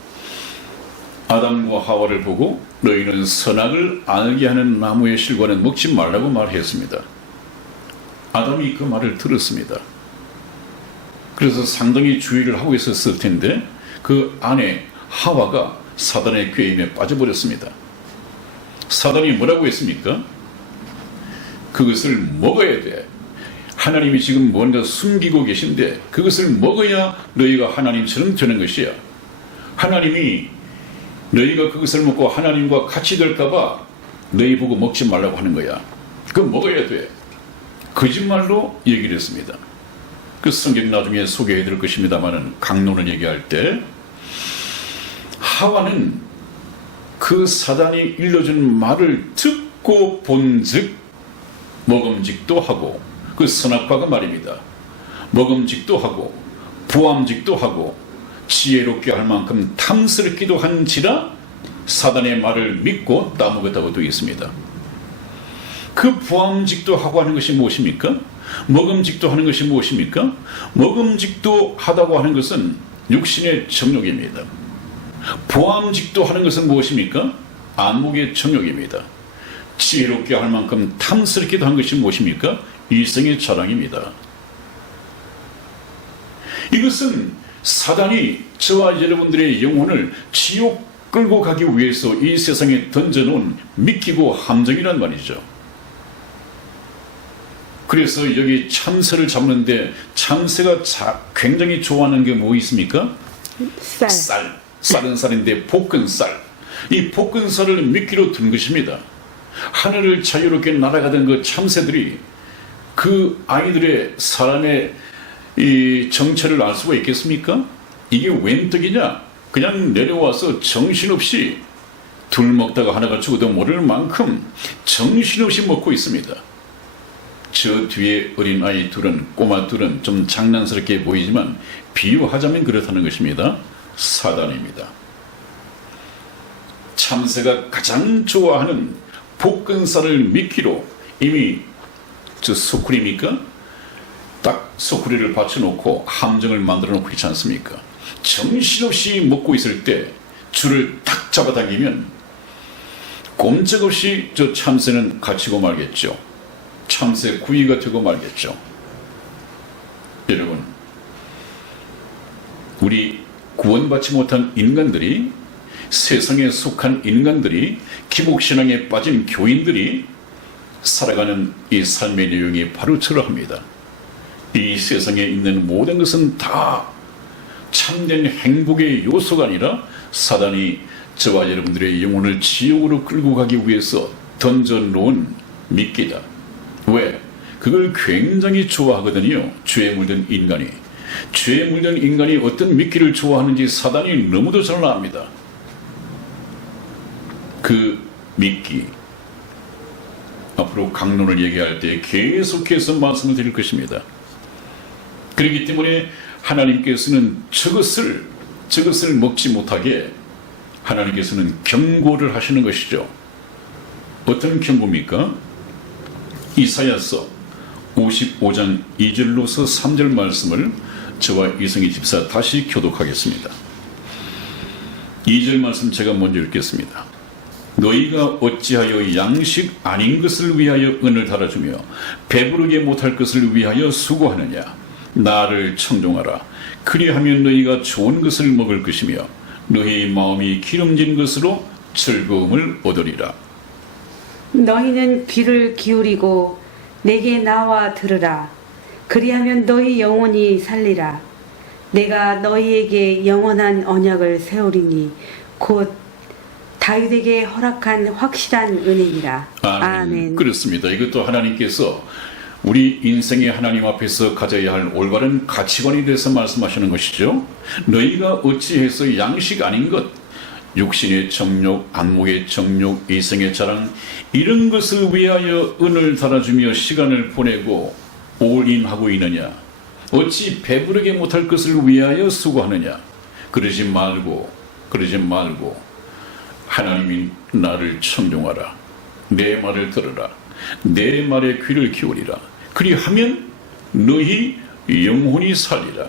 아담과 하와를 보고 너희는 선악을 알게 하는 나무의 실과는 먹지 말라고 말했습니다. 아담이 그 말을 들었습니다. 그래서 상당히 주의를 하고 있었을 텐데 그 아내 하와가 사단의 꾀임에 빠져버렸습니다. 사단이 뭐라고 했습니까? 그것을 먹어야 돼. 하나님이 지금 뭔가 숨기고 계신데 그것을 먹어야 너희가 하나님처럼 되는 것이야. 하나님이 너희가 그것을 먹고 하나님과 같이 될까봐 너희 보고 먹지 말라고 하는 거야. 그거 먹어야 돼. 거짓말로 얘기를 했습니다. 그 성경 나중에 소개해 드릴 것입니다만은 강론을 얘기할 때 하와는 그 사단이 일러준 말을 듣고 본즉 먹음직도 하고, 그 선악과가 말입니다. 먹음직도 하고 부함직도 하고 지혜롭게 할 만큼 탐스럽기도 한지라 사단의 말을 믿고 따먹었다고 되어 있습니다. 그 부함직도 하고 하는 것이 무엇입니까? 먹음직도 하는 것이 무엇입니까? 먹음직도 하다고 하는 것은 육신의 정욕입니다. 부함직도 하는 것은 무엇입니까? 안목의 정욕입니다. 지혜롭게 할 만큼 탐스럽기도 한 것이 무엇입니까? 이생의 자랑입니다. 이것은 사단이 저와 여러분들의 영혼을 지옥 끌고 가기 위해서 이 세상에 던져놓은 미끼고 함정이란 말이죠. 그래서 여기 참새를 잡는데 참새가 굉장히 좋아하는 게 뭐 있습니까? 쌀은 쌀인데 볶은쌀. 이 볶은쌀을 미끼로 든 것입니다. 하늘을 자유롭게 날아가던 그 참새들이 그 아이들의 사람의 이 정체를 알 수가 있겠습니까? 이게 웬 떡이냐? 그냥 내려와서 정신없이 둘 먹다가 하나가 죽어도 모를 만큼 정신없이 먹고 있습니다. 저 뒤에 어린아이 둘은, 꼬마 둘은 좀 장난스럽게 보이지만 비유하자면 그렇다는 것입니다. 사단입니다. 참새가 가장 좋아하는 볶은쌀을 미끼로 이미 저 소쿠리입니까? 딱 소쿠리를 받쳐놓고 함정을 만들어 놓고 있지 않습니까? 정신없이 먹고 있을 때 줄을 딱 잡아당기면 꼼짝없이 저 참새는 갇히고 말겠죠. 참새 구이가 되고 말겠죠. 여러분, 우리 구원받지 못한 인간들이 세상에 속한 인간들이, 기복신앙에 빠진 교인들이 살아가는 이 삶의 내용이 바로 저러합니다. 이 세상에 있는 모든 것은 다 참된 행복의 요소가 아니라 사단이 저와 여러분들의 영혼을 지옥으로 끌고 가기 위해서 던져놓은 미끼다. 왜? 그걸 굉장히 좋아하거든요. 죄에 물든 인간이. 죄에 물든 인간이 어떤 미끼를 좋아하는지 사단이 너무도 잘 압니다. 그 미끼, 앞으로 강론을 얘기할 때 계속해서 말씀을 드릴 것입니다. 그렇기 때문에 하나님께서는 저것을 먹지 못하게 하나님께서는 경고를 하시는 것이죠. 어떤 경고입니까? 이사야서 55장 2절로서 3절 말씀을 저와 이승희 집사 다시 교독하겠습니다. 2절 말씀 제가 먼저 읽겠습니다. 너희가 어찌하여 양식 아닌 것을 위하여 은을 달아주며 배부르게 못할 것을 위하여 수고하느냐. 나를 청종하라. 그리하면 너희가 좋은 것을 먹을 것이며 너희 마음이 기름진 것으로 즐거움을 얻으리라. 너희는 귀를 기울이고 내게 나와 들으라. 그리하면 너희 영혼이 살리라. 내가 너희에게 영원한 언약을 세우리니 곧 다윗에게 허락한 확실한 은혜이라. 아멘. 그렇습니다. 이것도 하나님께서 우리 인생의 하나님 앞에서 가져야 할 올바른 가치관에 대해서 말씀하시는 것이죠. 너희가 어찌해서 양식 아닌 것, 육신의 정욕, 안목의 정욕, 이성의 자랑, 이런 것을 위하여 은을 달아주며 시간을 보내고 올인하고 있느냐. 어찌 배부르게 못할 것을 위하여 수고하느냐. 그러지 말고 하나님이 나를 청종하라. 내 말을 들으라. 내 말에 귀를 기울이라. 그리하면 너희 영혼이 살리라.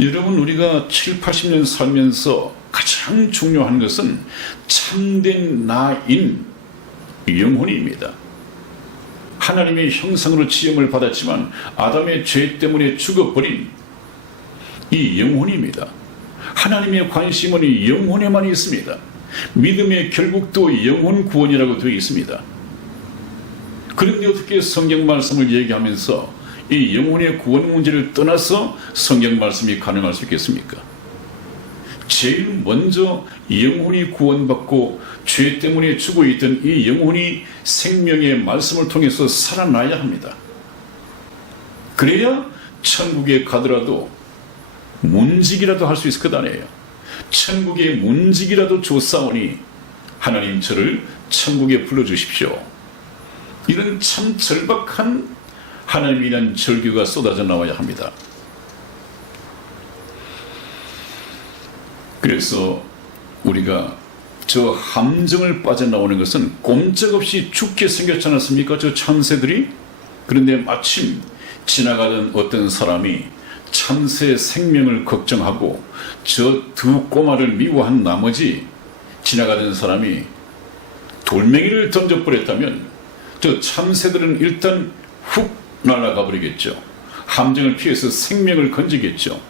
여러분, 우리가 7, 80년 살면서 가장 중요한 것은 참된 나인 영혼입니다. 하나님의 형상으로 지음을 받았지만 아담의 죄 때문에 죽어버린 이 영혼입니다. 하나님의 관심은 이 영혼에만 있습니다. 믿음의 결국도 영혼 구원이라고 되어 있습니다. 그런데 어떻게 성경 말씀을 얘기하면서 이 영혼의 구원 문제를 떠나서 성경 말씀이 가능할 수 있겠습니까? 제일 먼저 영혼이 구원받고 죄 때문에 죽어있던 이 영혼이 생명의 말씀을 통해서 살아나야 합니다. 그래야 천국에 가더라도 문직이라도 할 수 있을 것 아니에요. 천국의 문직이라도 좋사오니 하나님 저를 천국에 불러주십시오. 이런 참 절박한 하나님이란 절규가 쏟아져 나와야 합니다. 그래서 우리가 저 함정을 빠져나오는 것은 꼼짝없이 죽게 생겼지 않았습니까? 저 참새들이. 그런데 마침 지나가던 어떤 사람이 참새 생명을 걱정하고 저 두 꼬마를 미워한 나머지 지나가던 사람이 돌멩이를 던져버렸다면 저 참새들은 일단 훅 날아가 버리겠죠. 함정을 피해서 생명을 건지겠죠.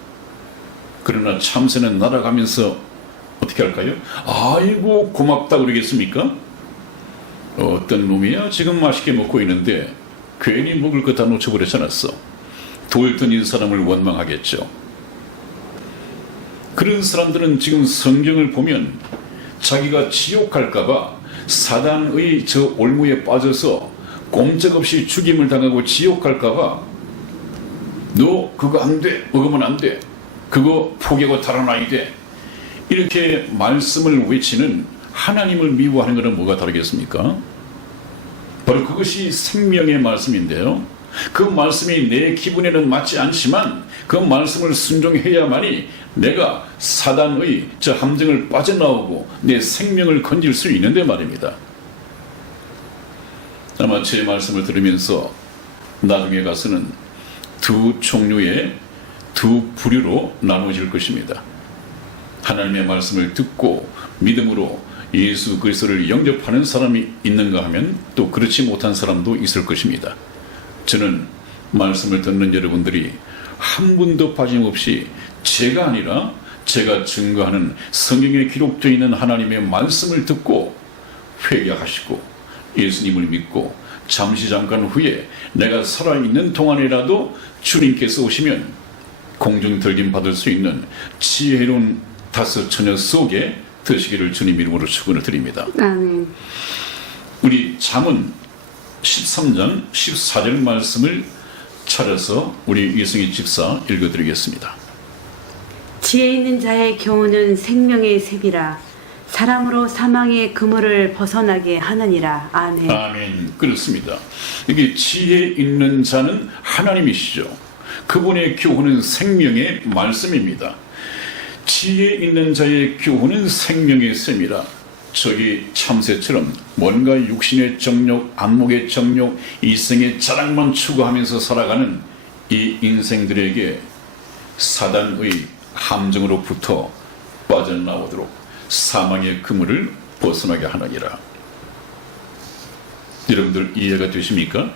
그러나 참새는 날아가면서 어떻게 할까요? 아이고 고맙다 그러겠습니까? 어떤 놈이야 지금 맛있게 먹고 있는데 괜히 먹을 거 다 놓쳐버리지 않았어. 돌 던진 사람을 원망하겠죠. 그런 사람들은 지금 성경을 보면 자기가 지옥 갈까봐 사단의 저 올무에 빠져서 꼼짝없이 죽임을 당하고 지옥 갈까봐 너 그거 안 돼, 먹으면 안 돼, 그거 포기하고 달아나야 돼, 이렇게 말씀을 외치는 하나님을 미워하는 것은 뭐가 다르겠습니까? 바로 그것이 생명의 말씀인데요. 그 말씀이 내 기분에는 맞지 않지만 그 말씀을 순종해야만이 내가 사단의 저 함정을 빠져나오고 내 생명을 건질 수 있는데 말입니다. 아마 제 말씀을 들으면서 나중에 가서는 두 종류의 두 부류로 나눠질 것입니다. 하나님의 말씀을 듣고 믿음으로 예수 그리스도를 영접하는 사람이 있는가 하면 또 그렇지 못한 사람도 있을 것입니다. 저는 말씀을 듣는 여러분들이 한 분도 빠짐없이 제가 아니라 제가 증거하는 성경에 기록되어 있는 하나님의 말씀을 듣고 회개하시고 예수님을 믿고 잠깐 후에 내가 살아있는 동안이라도 주님께서 오시면 공중 들림 받을 수 있는 지혜로운 다섯 처녀 속에 드시기를 주님 이름으로 축원을 드립니다. 아멘. 우리 잠언 13장 14절 말씀을 찾아서 우리 이승희 집사 읽어드리겠습니다. 지혜 있는 자의 교훈은 생명의 샘이라 사람으로 사망의 그물을 벗어나게 하느니라. 아멘. 아멘. 그렇습니다. 이게 지혜 있는 자는 하나님이시죠. 그분의 교훈은 생명의 말씀입니다. 지혜 있는 자의 교훈은 생명의 샘이라. 저기 참새처럼 뭔가 육신의 정욕, 안목의 정욕, 이생의 자랑만 추구하면서 살아가는 이 인생들에게 사단의 함정으로부터 빠져나오도록 사망의 그물을 벗어나게 하느니라. 여러분들 이해가 되십니까?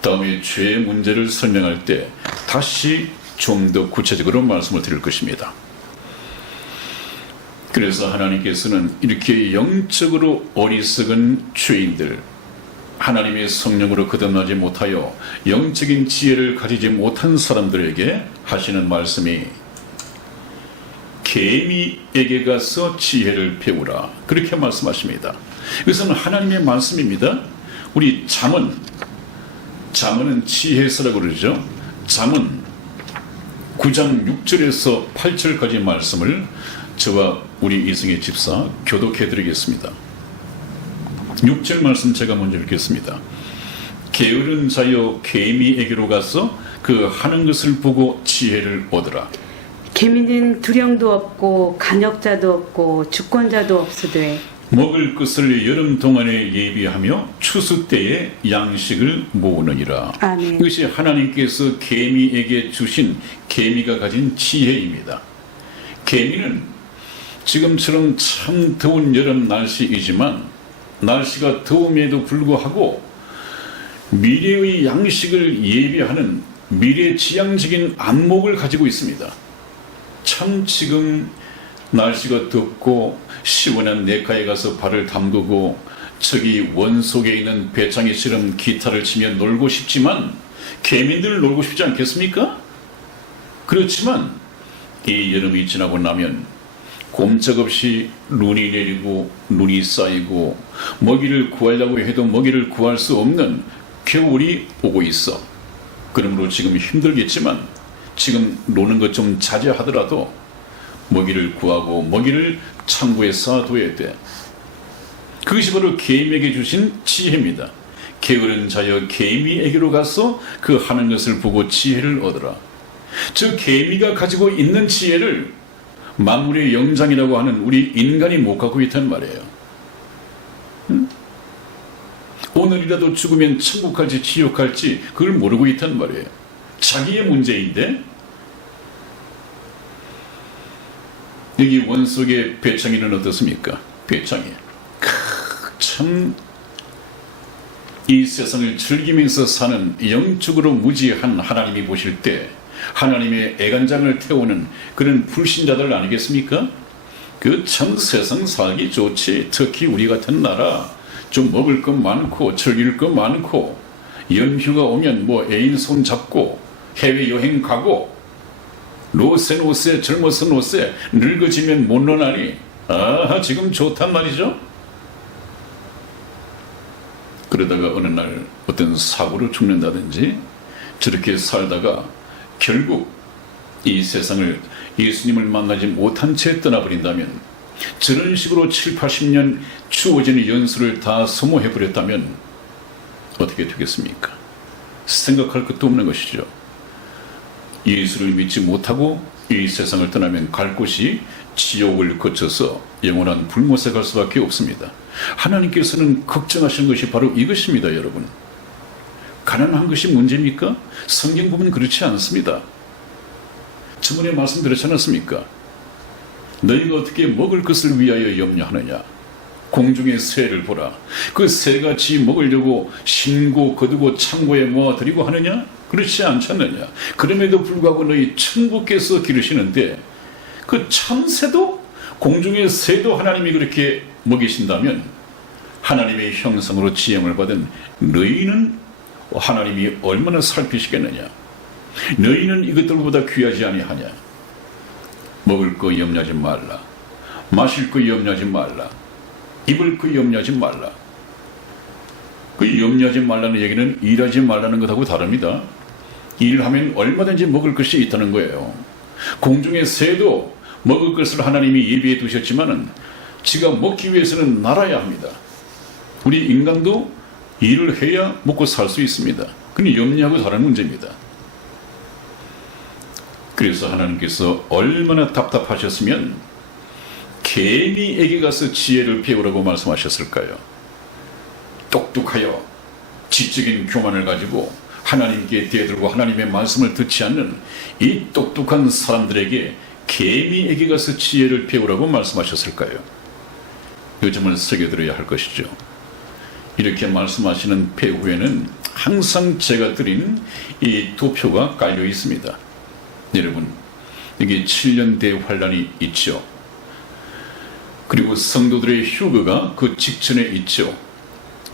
다음에 죄의 문제를 설명할 때 다시 좀 더 구체적으로 말씀을 드릴 것입니다. 그래서 하나님께서는 이렇게 영적으로 어리석은 죄인들, 하나님의 성령으로 거듭나지 못하여 영적인 지혜를 가지지 못한 사람들에게 하시는 말씀이 개미에게 가서 지혜를 배우라, 그렇게 말씀하십니다. 이것은 하나님의 말씀입니다. 우리 잠언은 지혜서라고 그러죠. 잠언 9장 6절에서 8절까지 말씀을 저와 우리 이승희 집사 교독해 드리겠습니다. 6절 말씀 제가 먼저 읽겠습니다. 게으른 자여 개미에게로 가서 그 하는 것을 보고 지혜를 얻으라. 개미는 두령도 없고 간역자도 없고 주권자도 없으되 먹을 것을 여름 동안에 예비하며 추수 때에 양식을 모으느니라. 아멘. 이것이 하나님께서 개미에게 주신 개미가 가진 지혜입니다. 개미는 지금처럼 참 더운 여름 날씨이지만 날씨가 더움에도 불구하고 미래의 양식을 예비하는 미래지향적인 안목을 가지고 있습니다. 참 지금 날씨가 덥고 시원한 냇가에 가서 발을 담그고 저기 원 속에 있는 배창이처럼 기타를 치며 놀고 싶지만 개미들 놀고 싶지 않겠습니까? 그렇지만 이 여름이 지나고 나면 꼼짝없이 눈이 내리고 눈이 쌓이고 먹이를 구하려고 해도 먹이를 구할 수 없는 겨울이 오고 있어. 그러므로 지금 힘들겠지만 지금 노는 것 좀 자제하더라도 먹이를 구하고 먹이를 창고에 쌓아둬야 돼. 그것이 바로 개미에게 주신 지혜입니다. 게으른 자여 개미에게로 가서 그 하는 것을 보고 지혜를 얻으라. 저 개미가 가지고 있는 지혜를 만물의 영장이라고 하는 우리 인간이 못 갖고 있단 말이에요. 오늘이라도 죽으면 천국 갈지 지옥 갈지 그걸 모르고 있단 말이에요. 자기의 문제인데 여기 원 속의 배창이는 어떻습니까? 배창이 참 이 세상을 즐기면서 사는 영적으로 무지한 하나님이 보실 때 하나님의 애간장을 태우는 그런 불신자들 아니겠습니까? 그 참 세상 살기 좋지. 특히 우리 같은 나라 좀 먹을 것 많고 즐길 것 많고 연휴가 오면 뭐 애인 손 잡고 해외여행 가고 노세 젊어서 노세 늙어지면 못 노나니 지금 좋단 말이죠. 그러다가 어느 날 어떤 사고로 죽는다든지 저렇게 살다가 결국 이 세상을 예수님을 만나지 못한 채 떠나버린다면 저런 식으로 7, 80년 주어지는 연수를 다 소모해버렸다면 어떻게 되겠습니까? 생각할 것도 없는 것이죠. 예수를 믿지 못하고 이 세상을 떠나면 갈 곳이 지옥을 거쳐서 영원한 불못에 갈 수밖에 없습니다. 하나님께서는 걱정하시는 것이 바로 이것입니다. 여러분, 가난한 것이 문제입니까? 성경 보면 그렇지 않습니다. 저번에 말씀드렸지 않았습니까? 너희가 어떻게 먹을 것을 위하여 염려하느냐? 공중의 새를 보라. 그 새가 지 먹으려고 신고 거두고 창고에 모아들이고 하느냐? 그렇지 않지 않느냐? 그럼에도 불구하고 너희 천부께서 기르시는데 그 참새도 공중의 새도 하나님이 그렇게 먹이신다면 하나님의 형상으로 지형을 받은 너희는 하나님이 얼마나 살피시겠느냐. 너희는 이것들보다 귀하지 아니하냐. 먹을 거 염려하지 말라. 마실 거 염려하지 말라. 입을 거 염려하지 말라. 그 염려하지 말라는 얘기는 일하지 말라는 것하고 다릅니다. 일하면 얼마든지 먹을 것이 있다는 거예요. 공중의 새도 먹을 것을 하나님이 예비해 두셨지만은 지가 먹기 위해서는 날아야 합니다. 우리 인간도 일을 해야 먹고 살 수 있습니다. 그건 염려하고 다른 문제입니다. 그래서 하나님께서 얼마나 답답하셨으면 개미에게 가서 지혜를 배우라고 말씀하셨을까요? 똑똑하여 지적인 교만을 가지고 하나님께 대들고 하나님의 말씀을 듣지 않는 이 똑똑한 사람들에게 개미에게 가서 지혜를 배우라고 말씀하셨을까요? 요즘을 새겨들어야 할 것이죠. 이렇게 말씀하시는 배후에는 항상 제가 드린 이 두 표가 깔려 있습니다. 여러분, 여기 7년 대환란이 있죠. 그리고 성도들의 휴거가 그 직전에 있죠.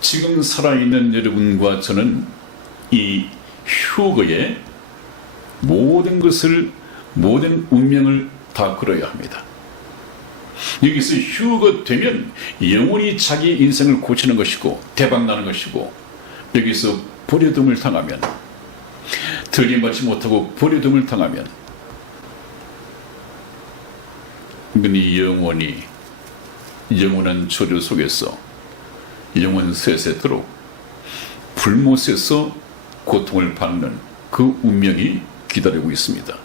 지금 살아있는 여러분과 저는 이 휴거에 모든 것을, 모든 운명을 다 걸어야 합니다. 여기서 휴거 되면 영원히 자기 인생을 고치는 것이고 대박나는 것이고, 여기서 버려둠을 당하면, 들림받지 못하고 버려둠을 당하면 그니 영원히 영원한 조류 속에서 영원 세세토록 불못에서 고통을 받는 그 운명이 기다리고 있습니다.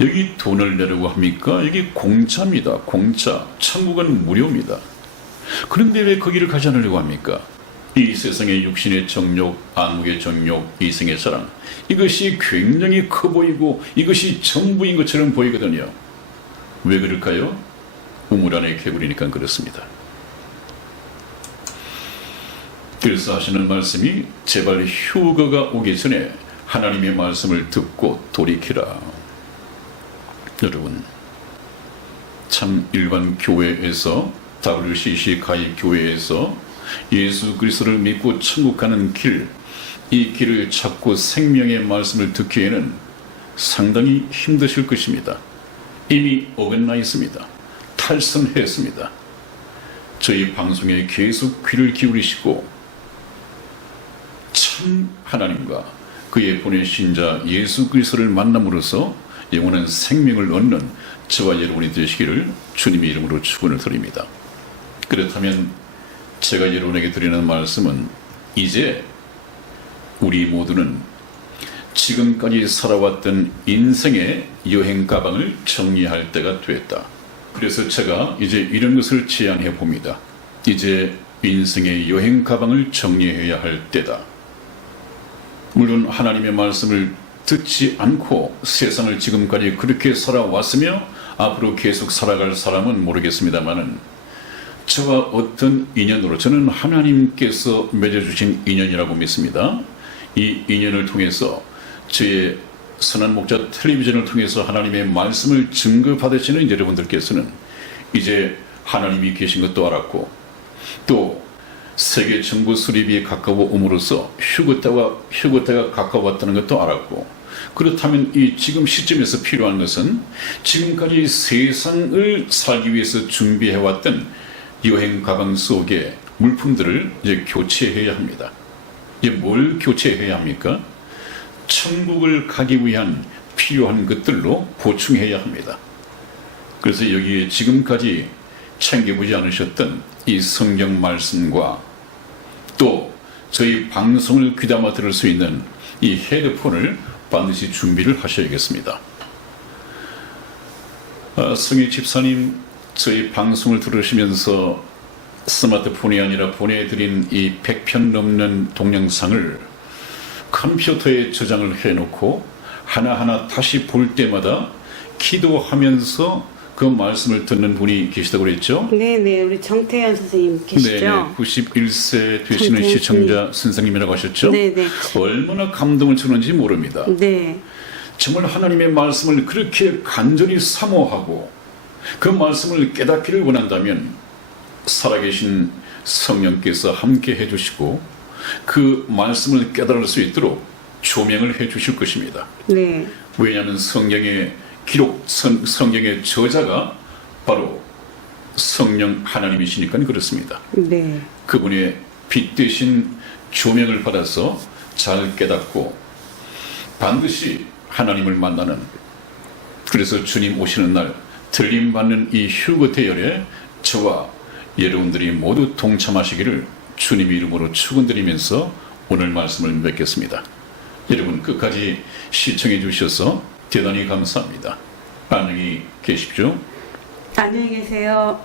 여기 돈을 내려고 합니까? 여기 공짜입니다. 공짜. 천국은 무료입니다. 그런데 왜 거기를 가지 않으려고 합니까? 이 세상의 육신의 정욕, 안목의 정욕, 이생의 사랑, 이것이 굉장히 커 보이고 이것이 전부인 것처럼 보이거든요. 왜 그럴까요? 우물 안에 개구리니까 그렇습니다. 그래서 하시는 말씀이 제발 휴거가 오기 전에 하나님의 말씀을 듣고 돌이키라. 여러분, 참 일반 교회에서, WCC 가입 교회에서 예수 그리스도를 믿고 천국 가는 길, 이 길을 찾고 생명의 말씀을 듣기에는 상당히 힘드실 것입니다. 이미 어긋나 있습니다. 탈선했습니다. 저희 방송에 계속 귀를 기울이시고 참 하나님과 그의 보내신 자 예수 그리스도를 만남으로써 영원한 생명을 얻는 저와 여러분이 되시기를 주님의 이름으로 축원을 드립니다. 그렇다면 제가 여러분에게 드리는 말씀은, 이제 우리 모두는 지금까지 살아왔던 인생의 여행 가방을 정리할 때가 됐다. 그래서 제가 이제 이런 것을 제안해 봅니다. 이제 인생의 여행 가방을 정리해야 할 때다. 물론 하나님의 말씀을 듣지 않고 세상을 지금까지 그렇게 살아왔으며 앞으로 계속 살아갈 사람은 모르겠습니다만은, 저와 어떤 인연으로, 저는 하나님께서 맺어주신 인연이라고 믿습니다. 이 인연을 통해서 저의 선한 목자 텔레비전을 통해서 하나님의 말씀을 증거받으시는 여러분들께서는 이제 하나님이 계신 것도 알았고, 또 세계 정부 수립이 가까워 옴으로써 휴거때가 가까웠다는 것도 알았고, 그렇다면 이 지금 시점에서 필요한 것은 지금까지 세상을 살기 위해서 준비해왔던 여행 가방 속의 물품들을 이제 교체해야 합니다. 이제 뭘 교체해야 합니까? 천국을 가기 위한 필요한 것들로 보충해야 합니다. 그래서 여기에 지금까지 챙겨보지 않으셨던 이 성경 말씀과 또 저희 방송을 귀담아 들을 수 있는 이 헤드폰을 반드시 준비를 하셔야겠습니다. 성희 집사님, 저희 방송을 들으시면서 스마트폰이 아니라 보내드린 이 100편 넘는 동영상을 컴퓨터에 저장을 해놓고 하나하나 다시 볼 때마다 기도하면서 그 말씀을 듣는 분이 계시다고 그랬죠? 네네, 우리 정태현 선생님 계시죠? 네네, 91세 되시는 시청자 선생님이라고 하셨죠? 네네. 얼마나 감동을 주는지 모릅니다. 네. 정말 하나님의 말씀을 그렇게 간절히 사모하고 그 말씀을 깨닫기를 원한다면 살아계신 성령께서 함께 해주시고 그 말씀을 깨달을 수 있도록 조명을 해주실 것입니다. 네. 왜냐하면 성경의 기록, 성경의 저자가 바로 성령 하나님이시니까 그렇습니다. 네. 그분의 빛 대신 조명을 받아서 잘 깨닫고 반드시 하나님을 만나는, 그래서 주님 오시는 날 들림받는 이 휴거 대열에 저와 여러분들이 모두 동참하시기를 주님의 이름으로 축원드리면서 오늘 말씀을 맺겠습니다. 여러분 끝까지 시청해 주셔서 대단히 감사합니다. 안녕히 계십시오. 안녕히 계세요.